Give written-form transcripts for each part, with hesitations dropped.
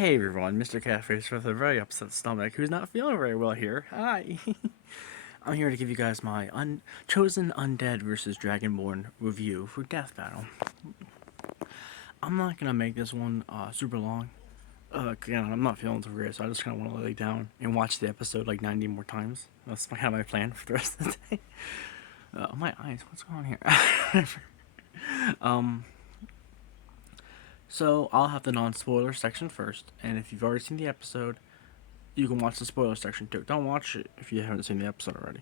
Hey everyone, Mr.Catface with a very upset stomach who's not feeling very well here. Hi! I'm here to give you guys my chosen Undead versus Dragonborn review for Death Battle. I'm not gonna make this one super long. Again, I'm not feeling too great, so I just kind of want to lay down and watch the episode like 90 more times. That's kind of my plan for the rest of the day. My eyes, what's going on here? um, so I'll have the non-spoiler section first, and if you've already seen the episode, you can watch the spoiler section too. Don't watch it if you haven't seen the episode already.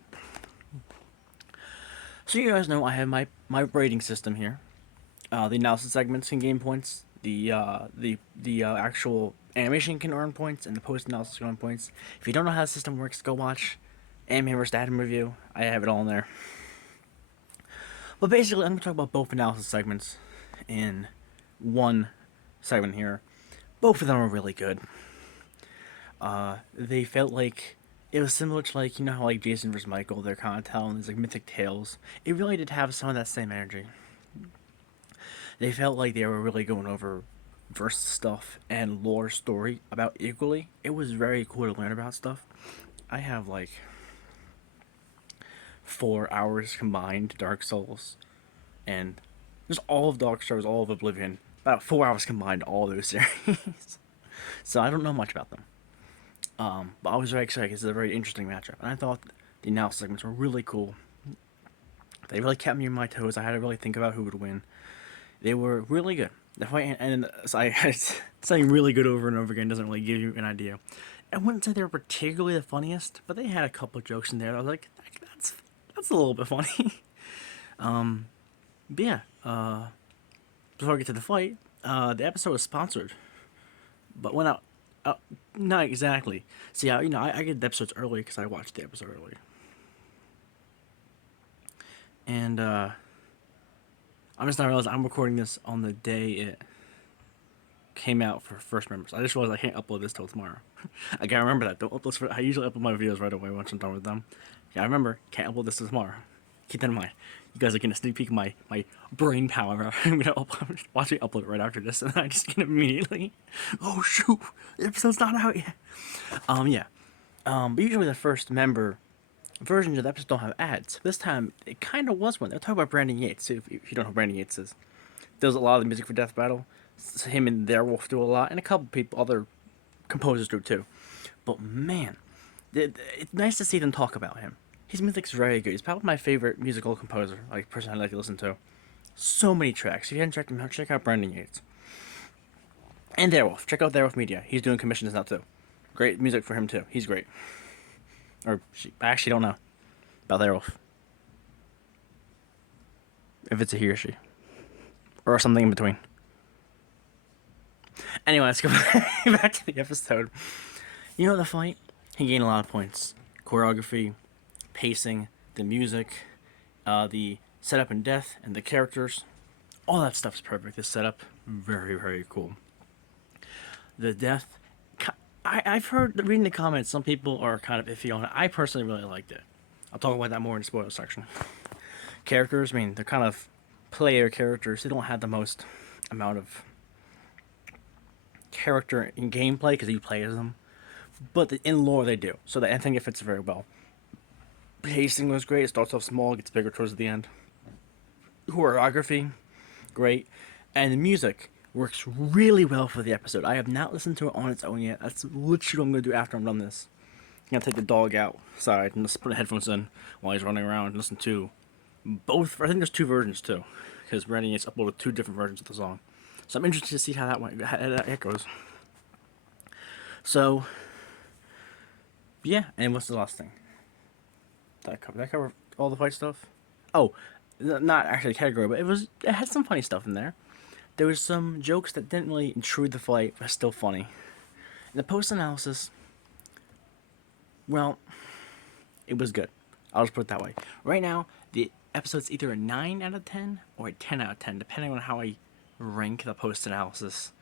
So you guys know I have my rating system here. The analysis segments can gain points. The actual animation can earn points, and the post analysis can earn points. If you don't know how the system works, go watch Anime vs. Adam review. I have it all in there. But basically, I'm gonna talk about both analysis segments in one segment here. Both of them are really good. They felt like it was similar to, like, you know how like Jason vs. Michael, they're kind of telling these like mythic tales. It really did have some of that same energy. They felt like they were really going over verse stuff and lore story about equally. It was very cool to learn about stuff. I have like 4 hours combined Dark Souls and just all of Dark Souls, all of Oblivion. About 4 hours combined, all those series. So I don't know much about them. But I was very excited because it's a very interesting matchup, and I thought the analysis segments were really cool. They really kept me on my toes. I had to really think about who would win. They were really good. The fight and so saying really good over and over again doesn't really give you an idea. I wouldn't say they were particularly the funniest, but they had a couple of jokes in there. I was like, that's a little bit funny. But yeah, before I get to the fight, the episode was sponsored, but went out. Not exactly. See, I get the episodes early because I watched the episode early, and I'm just not realizing I'm recording this on the day it came out for first members. I just realized I can't upload this till tomorrow. I gotta remember that. Don't upload. I usually upload my videos right away once I'm done with them. Yeah, I remember. Can't upload this till tomorrow. Keep that in mind. You guys are getting a sneak peek of my brain power. I'm gonna watch me upload it right after this, and I just get immediately. Oh shoot! The episode's not out yet. Yeah. But usually the first member versions of the episode don't have ads. This time it kind of was one. They're talking about Brandon Yates. So if you don't know who Brandon Yates is, does a lot of the music for Death Battle. Him and Theirwolf do a lot, and a couple people, other composers do too. But man, it's nice to see them talk about him. His music's very good. He's probably my favorite musical composer, like person I like to listen to. So many tracks. If you haven't checked him out, check out Brandon Yates. And Theirwolf. Check out Theirwolf Media. He's doing commissions now too. Great music for him too. He's great. Or I actually don't know about Theirwolf. If it's a he or she. Or something in between. Anyway, let's go back to the episode. You know the fight? He gained a lot of points. Choreography, pacing, the music, the setup and death, and the characters. All that stuff's perfect. The setup, very, very cool. The death, I've heard, reading the comments, some people are kind of iffy on it. I personally really liked it. I'll talk about that more in the spoiler section. Characters, I mean, they're kind of player characters. They don't have the most amount of character in gameplay because you play as them. But in lore, they do. So I think it fits very well. Pacing was great. It starts off small, gets bigger towards the end. Choreography, great. And the music works really well for the episode. I have not listened to it on its own yet. That's literally what I'm going to do after I'm done this. I'm going to take the dog outside and just put the headphones in while he's running around and listen to both. I think there's two versions too, because Brandon Yates uploaded two different versions of the song. So I'm interested to see how that goes. So, yeah, and what's the last thing? Did I cover all the fight stuff? Oh, not actually a category, but it had some funny stuff in there. There was some jokes that didn't really intrude the fight, but still funny. In the post-analysis, well, it was good. I'll just put it that way. Right now, the episode's either a 9 out of 10 or a 10 out of 10, depending on how I rank the post-analysis.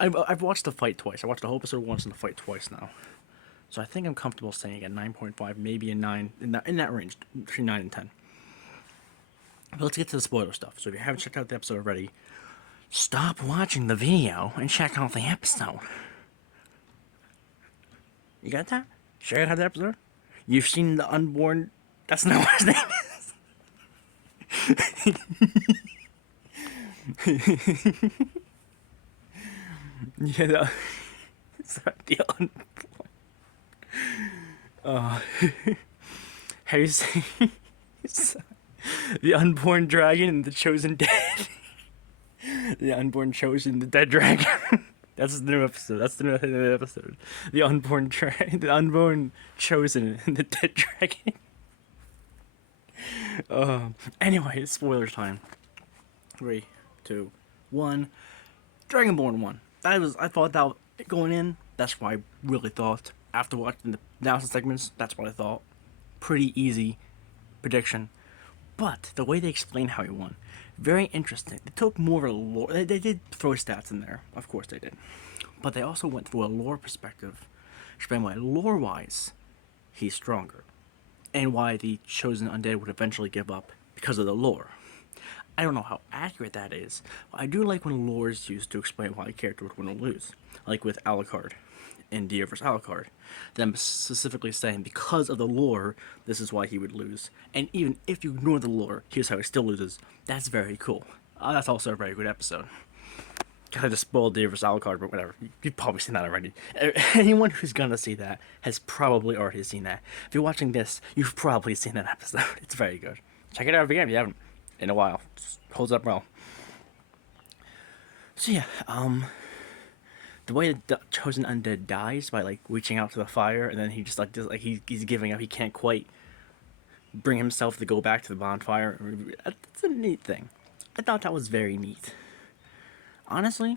I've watched the fight twice. I watched the whole episode once and the fight twice now. So I think I'm comfortable saying a 9.5, maybe a 9, in that range, between 9 and 10. But let's get to the spoiler stuff. So if you haven't checked out the episode already, Stop watching the video and check out the episode. You got that? Check out the episode. You've seen the Unborn. That's not what his name is. Yeah, the Unborn. Have you seen the Unborn Dragon and the Chosen Dead? The Unborn Chosen, the Dead Dragon. That's the new episode. That's the new episode. The Unborn Chosen and the Dead Dragon. Anyway, spoilers time. 3, 2, 1. Dragonborn won. I thought that going in. That's what I really thought. After watching the analysis segments, that's what I thought. Pretty easy prediction. But the way they explained how he won, very interesting. They took more of a lore. They did throw stats in there. Of course they did. But they also went through a lore perspective. Explain why lore-wise, he's stronger. And why the chosen undead would eventually give up because of the lore. I don't know how accurate that is, but I do like when lore is used to explain why a character would win or lose. Like with Alucard in Dia vs. Alucard. Them specifically saying because of the lore, this is why he would lose. And even if you ignore the lore, here's how he still loses. That's very cool. That's also a very good episode. I just spoiled Dia vs. Alucard, but whatever. You've probably seen that already. Anyone who's gonna see that has probably already seen that. If you're watching this, you've probably seen that episode. It's very good. Check it out again if you haven't in a while. It holds up well. So yeah, the way the chosen undead dies by like reaching out to the fire, and then he just he's giving up. He can't quite bring himself to go back to the bonfire. That's a neat thing. I thought that was very neat. Honestly,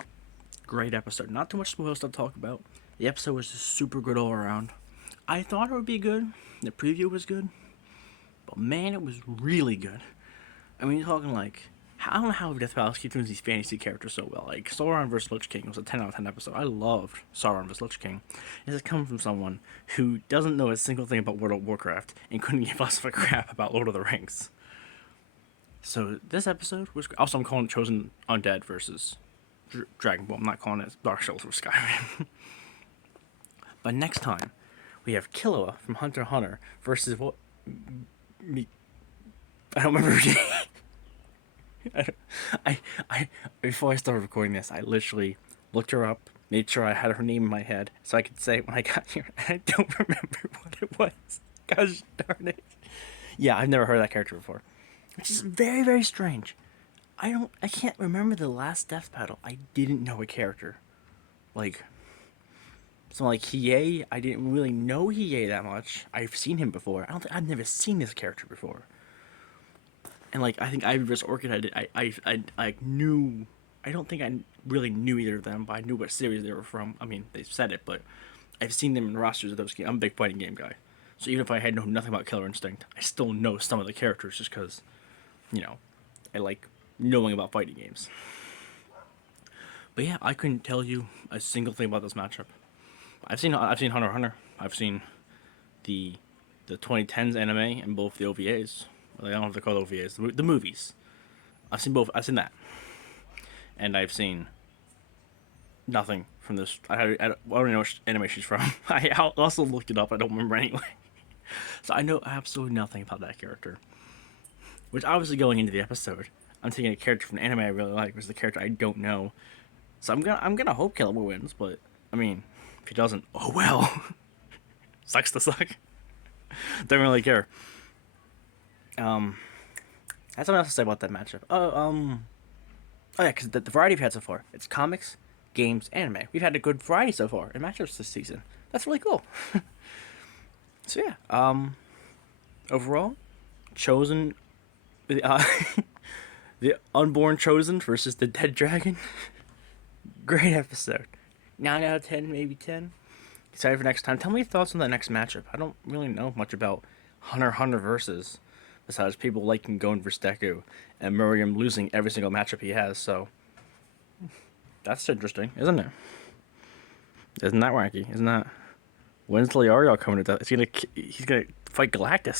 great episode. Not too much spoilers to talk about. The episode was just super good all around. I thought it would be good. The preview was good. But man, it was really good. I mean, you're talking like, I don't know how Death Palace keeps doing these fantasy characters so well. Like, Sauron vs. Lich King was a 10 out of 10 episode. I loved Sauron vs. Lich King. It has come from someone who doesn't know a single thing about World of Warcraft and couldn't give less of a crap about Lord of the Rings. So, this episode was... Also, I'm calling it Chosen Undead versus Dragonborn. I'm not calling it Dark Souls or Skyrim. But next time, we have Killua from Hunter x Hunter versus what... I don't remember her name. I before I started recording this, I literally looked her up, made sure I had her name in my head, so I could say it when I got here. I don't remember what it was. Gosh darn it. Yeah, I've never heard of that character before, which is very, very strange. I can't remember the last death battle. I didn't know a character. Like, so like Hiei, I didn't really know Hiei that much. I've seen him before. I've never seen this character before. And like, I think Ivy vs. Orchid, I knew. I don't think I really knew either of them, but I knew what series they were from. I mean, they said it, but I've seen them in rosters of those games. I'm a big fighting game guy, so even if I had known nothing about Killer Instinct, I still know some of the characters just because, I like knowing about fighting games. But yeah, I couldn't tell you a single thing about this matchup. I've seen Hunter x Hunter. I've seen the 2010s anime and both the OVAs. I don't know if they're called OVAs. The movies. I've seen both. I've seen that. And I've seen nothing from this. I don't know which anime she's from. I also looked it up. I don't remember anyway. So I know absolutely nothing about that character. Which obviously going into the episode, I'm taking a character from an anime I really like versus the character I don't know. So I'm gonna hope Killua wins, but I mean, if he doesn't, oh well. Sucks to suck. Don't really care. That's something else to say about that matchup. Oh yeah, because the variety we've had so far. It's comics, games, anime. We've had a good variety so far in matchups this season. That's really cool. So yeah, overall, Chosen, the Unborn Chosen versus the Dead Dragon. Great episode. 9 out of 10, maybe 10. Excited for next time. Tell me your thoughts on the next matchup. I don't really know much about Hunter x Hunter versus, besides people liking going versus Deku, and Miriam losing every single matchup he has, so that's interesting, isn't it? Isn't that wacky? Isn't that? When's Leoriel coming to death? He's gonna fight Galactus.